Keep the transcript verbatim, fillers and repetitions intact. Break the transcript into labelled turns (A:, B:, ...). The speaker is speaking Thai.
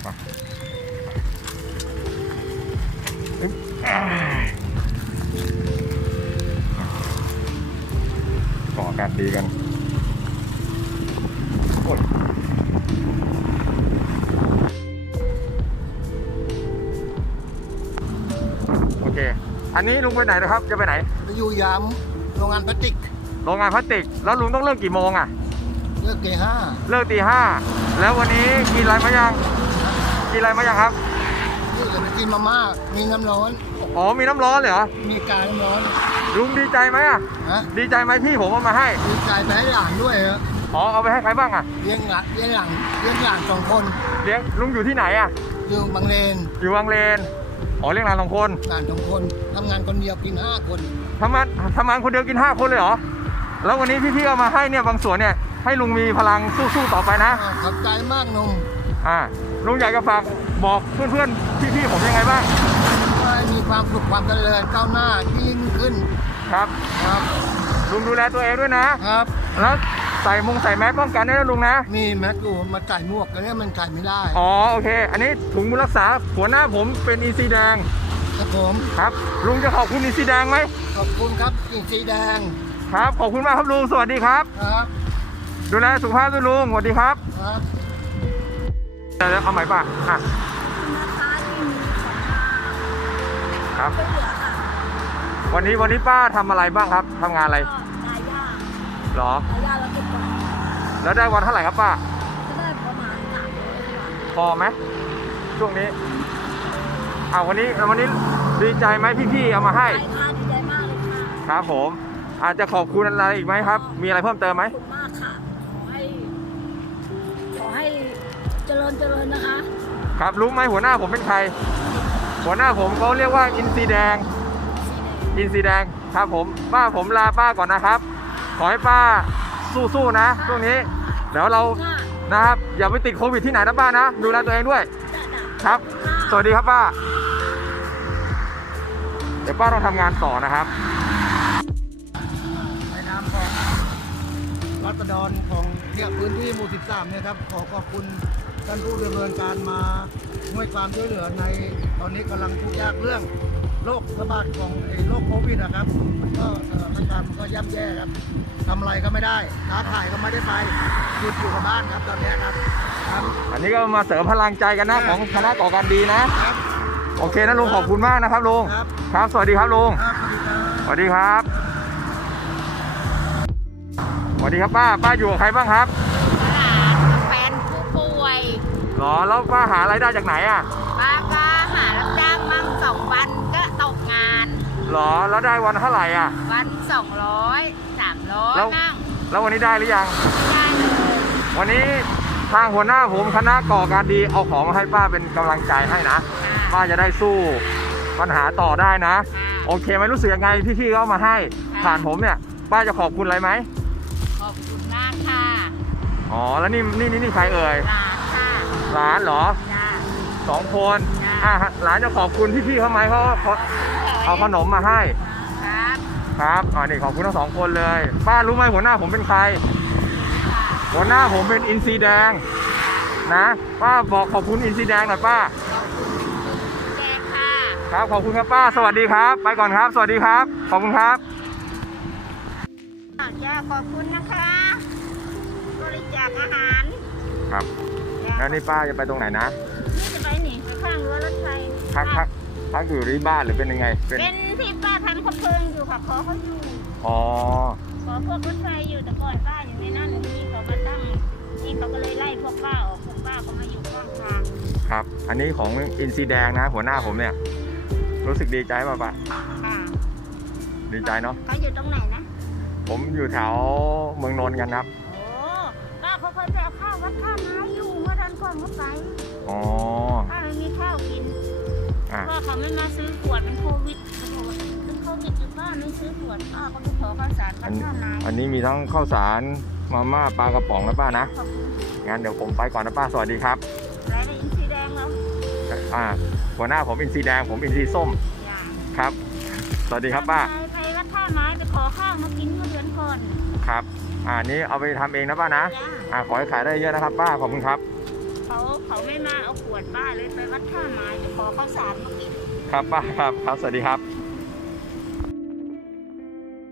A: ก่ออากาศดีกันโอ้ยโอเคอันนี้ลุงไปไหนนะครับจะไปไหน
B: ไปอยู่ยามโรงงานพลาสติก
A: โรงงานพลาสติกแล้วลุงต้องเลิกกี่โมงอ่ะ
B: เลิกตีห้า
A: เลิกตีห้าแล้ววันนี้กินอะไรมายังกินอะไรมายังครับ
B: นี่จะไปกินมาม่ามีน้ำร้อน
A: อ๋อมีน้ำร้อนเลยเหรอ
B: มีกาน้ำร้อน
A: ลุงดีใจไหมอ่ะดีใจไหมพี่ผมเอามาให้
B: ดีใจไปให้หลานด้วยเหรอ
A: อ๋อเอาไปให้ใครบ้างอ่ะ
B: เลี้ยงหลานเลี้ยงหลานเลี้ยงหลานสองคน
A: เลี้ยงลุงอยู่ที่ไหนอ่ะ
B: อยู่บางเลน
A: อยู่บางเลนอ๋อเลี้ยงหลานสองคน
B: หลานสองคนทำงานคนเดียวกินห้าคน
A: ทำงานทำงานคนเดียวกินห้าคนเลยเหรอแล้ววันนี้พี่ๆเอามาให้เนี่ยบางส่วนเนี่ยให้ลุงมีพลังสู้ๆต่อไปนะ
B: ขอบใจมากนุ่ม
A: อ่าลุงอยากจะฝากบอกเพื่อนๆพี่ๆผมยังไงบ้าง
B: ให้มีความสุขความเจริญก้าวหน้ายิ่งขึ้น
A: ครับ
B: ครับ
A: ลุงดูแลตัวเองด้วยนะครับแล้วใส่มงใส่แมสป้องกันด้วยนะลุงนะ
B: มีแมสอยู่มาใส่หมวกกันเนี่ยมันใส่ไม่ได้
A: อ๋อโอเคอันนี้ถุงมือรักษาหัวหน้าผมเป็นอินซีแดง
B: ครับผม
A: ครับลุงจะขอบคุณอินซีแดงไหม
B: ขอบคุณครับอินซีแดง
A: ครับขอบคุณมากครับลุงสวัสดีครับ
B: ครับ
A: ดูแลสุขภาพด้วยลุงสวัสดีครับ
B: ครับ
A: เดี๋ยวเอาใหม่ป่ะอ่ะครับวันนี้วันนี้ป้าทำอะไรบ้างครับทำงานอะไร
C: ดายา
A: หรอ
C: ดายาแล้วเก็บกวาด
A: แล้วได้วันเท่าไหร่ครับป้า
C: ได้ประมาณสามร้อย
A: พอไหมช่วงนี้เอาวันนี้วันนี้ดีใจไหมพี่ๆเอามาให้
C: ดีใจมากเลยค่ะ
A: ครับผมอาจจะขอบคุณอะไรอีกไหมครับมีอะไรเพิ่มเติมไหม
C: ขอบคุณมากค่ะขอให้ขอให้เจริญเจริญนะคะ
A: ครับรู้ไหมหัวหน้าผมเป็นใครหัวหน้าผมเขาเรียกว่าอินซีแดงอินซีแดงครับผมป้าผมลาป้าก่อนนะครับขอให้ป้าสู้ๆนะช่วงนี้เดี๋ยวเรานะครับอย่าไปติดโควิดที่ไหนนะป้านะดูแลตัวเองด้วยครับสวัสดีครับป้าเดี๋ยวป้าต้องทำงานต่อนะครับ
B: ในนามของรัษฎรของเนี่ยพื้นที่หมู่สิบสามเนี่ยครับขอขอบคุณท่านผู้ดำเนินการมาให้ความช่วยเหลือในตอนนี้กำลังทุกข์ยากเรื่องโรคระบาดของไอ้โรคโควิดนะครับมันก็สถานการณ์มันก็ย่ำแย่ครับทำอะไรก็ไม่ได้ค้าขายก็ไม่ได้ไปหยุดอยู่กับบ้านครับตอนนี้ครับครับ
A: อันนี้ก็มาเสริมพลังใจกันนะของคณะก่อการดีนะโอเคนะลุงขอบคุณมากนะครับลุงครับสวัสดีครับลุงสวัสดีครับสวัสดีครับป้าป้าอยู่กับใครบ้างครับ
C: แฟนผู้ป่วย
A: หรอแล้วป้าหารายได้จากไหนอ่ะ
C: ป้าก็หารับจ้างมั่งสองวันก็ตกงาน
A: หรอแล้วได้วันเท่าไหร่อ่ะ
C: วันสองร้อยสามร้อยนั่ง
A: แล้ววันนี้ได้หรือยัง
C: ได้เลย
A: วันนี้ทางหัวหน้าผมคณะก่อการดีเอาของมาให้ป้าเป็นกำลังใจให้นะป้าจะได้สู้ปัญหาต่อได้นะโอเคไหมรู้สึกยังไงพี่ๆเขามาให้ผ่านผมเนี่ยป้าจะขอบคุณอะไรไหม
C: ขอบคุณมากค่ะ
A: อ๋อแล้วนี่นี่นี่นี่ใครเอ่ย
C: หลานค่ะ
A: หลานเหรอสองคนอ่ะหลานจะขอบคุณพี่ๆเขาไหมเขาเขาเอาขนมมาให้
C: ครับ
A: ครับอ๋อนี่ขอบคุณทั้งสองคนเลยป้ารู้ไหมหัวหน้าผมเป็นใครหัวหน้าผมเป็นอินซีแดงนะป้าบอกขอบคุณอินซีแดงหน่อยป้า
C: แดงค่ะ
A: ครับขอบคุณครับป้าสวัสดีครับไปก่อนครับสวัสดีครับขอบคุณครับ
C: จ้าขอบคุณนะคะบริจาคอาหาร
A: ครับแล้วนี่ป้าจะไปตรงไหนนะ
C: จะไปหนีไปข้างรั้วรถไฟ
A: พักพักพักอยู่ที่บ้านหรือเป็นยังไง
C: เป็นที่ป้าทำข้าวเพลิงอยู่ค่ะขอเขาอยู่
A: อ๋อ
C: ขอพวกรถไฟอยู่แต่ก่อนป้าอยู่ในนั้นนี่เขามาตั้งนี่เขาก็เลยไล่พวกป้าออกพวกป้าก็มาอยู่ข้างทาง
A: ครับอันนี้ของอินซีแดงนะหัวหน้าผมเนี่ยรู้สึกดีใจป่ะป้าดีใจเนาะ
C: เขาอยู่ตรงไหนนะ
A: ผมอยู่แถวเมืองนนท์กันครับ
C: โอ้ป้าเขาเคยไปเอาข้าววัดข้าวนาอยู่เมื่อทันก่อนเขาไป
A: อ๋อ
C: ป้าเลยมีข้าวกินเพราะเขาไม่มาซื้อขวดเป็นโควิดเป็นโควิดอยู่ป้าไม่ซื้อขวดป้าก็ไปขอข้าวสารวัดข้าวนา
A: อันนี้มีทั้งข้าวสารมาม่าปลากระป๋องนะป้านะงั้นเดี๋ยวผมไปก่อนนะป้าสวัสดีครับ
C: อะไรนะอินซีแดงเหรอ
A: อ่าหัวหน้าผมอินซีแดงผมอินซีส้มครับสวัสดีครับป้า
C: ไปวัดท่าไม้ไปขอข้าวมากินเมื่อเดือนก่อน
A: ครับอ่านี้เอาไปทำเองนะป้านะอ่าขอให้ขายได้เยอะนะครับป้าขอบคุณครับ
C: เขาเขาไม่มาเอาขวดป้าเลยไปวัดท่าไม้จะขอข้าวสารมากิน
A: ครับป้าครับครับสวัสดีครับ